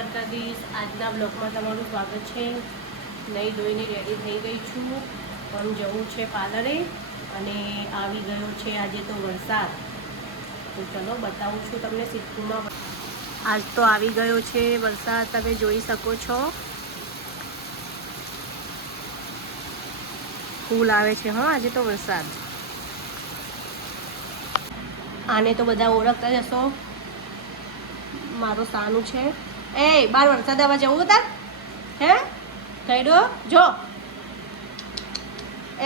દ્વારકાધીશ। આજના બ્લોગમાં તમારું સ્વાગત છે। નહીં ધોઈને રેડી થઈ ગઈ છું, પણ જવું છે પાર્લરે અને આવી ગયો છે આજે તો વરસાદ। તો ચલો બતાવું છું તમને સિદ્ધપુરમાં। આજ તો આવી ગયો છે વરસાદ, તમે જોઈ શકો છો। ફૂલ આવે છે હા આજે તો વરસાદ। આને તો બધા ઓળખતા જ હશો, મારો સાનું છે। એ બાર વરસાદ આવવા જવું તાર હે કઈ દો જો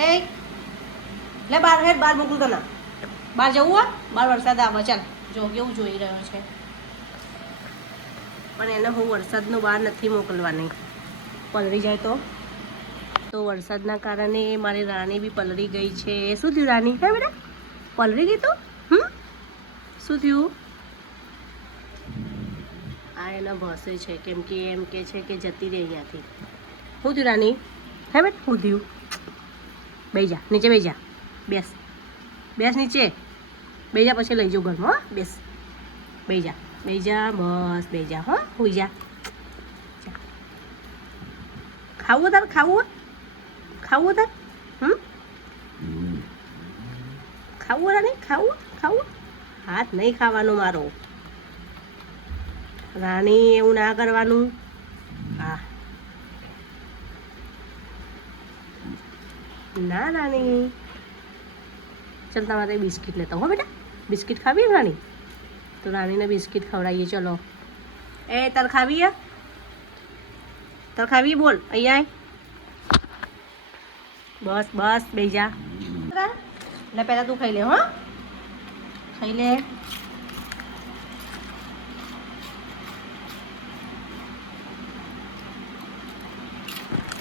એ લે બાર હેડ બાર મોકલું તને, બહાર જવું હોય બાર વરસાદ આવે ચાલ। જો કેવું જોઈ રહ્યો છે, પણ એને હું વરસાદનું બહાર નથી મોકલવાની, પલળી જાય તો વરસાદના કારણે મારી રાણી બી પલળી ગઈ છે। શું થયું રાણી? હે બેટા પલળી ગઈ તું? શું થયું? આ એના ભસે છે, કેમ કે એમ કે છે કે જતી રહે અહીંયાથી। શું થયું રાણી? હે બેટ શું થયું? બેસી જા નીચે, બેસી જા, બેસ બેસ નીચે બેસી જા, પછી લઈ જાઉં ઘરમાં। બેસ બેસી જા, બેસી જા, બસ બેસી જા હો, સુઈ જા। ખાવું તાર? ખાવું ખાવું તાર? ખાવું રાણી? ખાવું ખાવું? હાથ નહીં ખાવાનો મારો રાણી, એવું ના કરવાનું। હા ના રાણી, ચાલ તમારે બિસ્કિટ લેતા હો બેટા। બિસ્કિટ ખાવી રાણી? તો રાણીને બિસ્કિટ ખવડાવીએ ચલો। એ તાર ખાવી હે? તાર ખાવી? બોલ અહીંયા બસ બસ બેસી જા। લે પહેલાં તું ખાઈ લે હો, ખાઈ લે।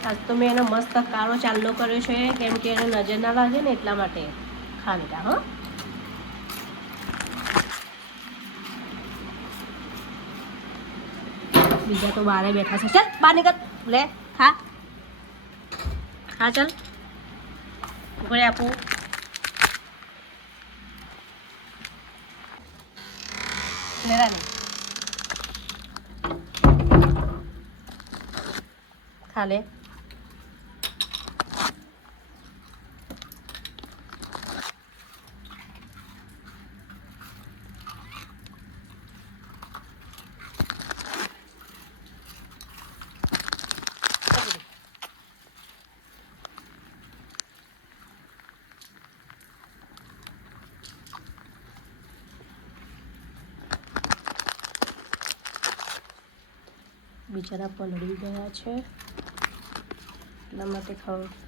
આજ તો મેં એનો મસ્ત કાળો ચાંદલો કર્યો છે, કેમ કે એને નજર ના લાગે ને એટલા માટે। ખા બેટા હો। બીજા તો બહાર બેઠા છે, ચાલ બહાર નીકળ, લે ખા ખા ચાલ, ઘરે આપું લે રાની, ખા લે। બિચારા પલળી ગયા છે, એટલા માટે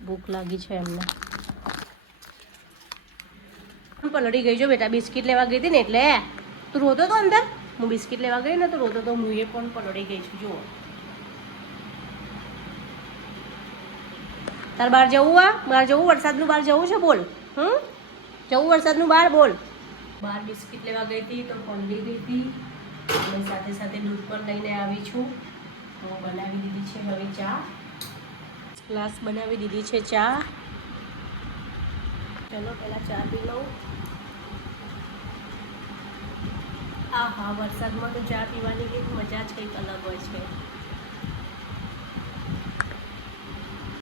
ભૂખ લાગી છે એમને। હું પલળી ગઈ જો બેટા, બિસ્કિટ લેવા ગઈ હતી ને એટલે તું રોતો હતો અંદર। હું બિસ્કિટ લેવા ગઈ ને તો રોતો હતો, હું એ પણ પલળી ગઈ છું। જુઓ તાર બહાર જવું આ? બહાર જવું વરસાદનું? બહાર જવું છે બોલ? જવું વરસાદનું બહાર? બોલ। બહાર બિસ્કિટ લેવા ગઈ હતી તો પલળી ગઈ હતી, અને સાથે સાથે દૂધ પણ લઈને આવી છું। તો બનાવી દીધી છે હવે ચા, ગ્લાસ બનાવી દીધી છે ચા। ચલો પહેલાં ચા પી લઉં। હા હા, વરસાદમાં તો ચા પીવાની કંઈક મજા જ કંઈક અલગ હોય છે।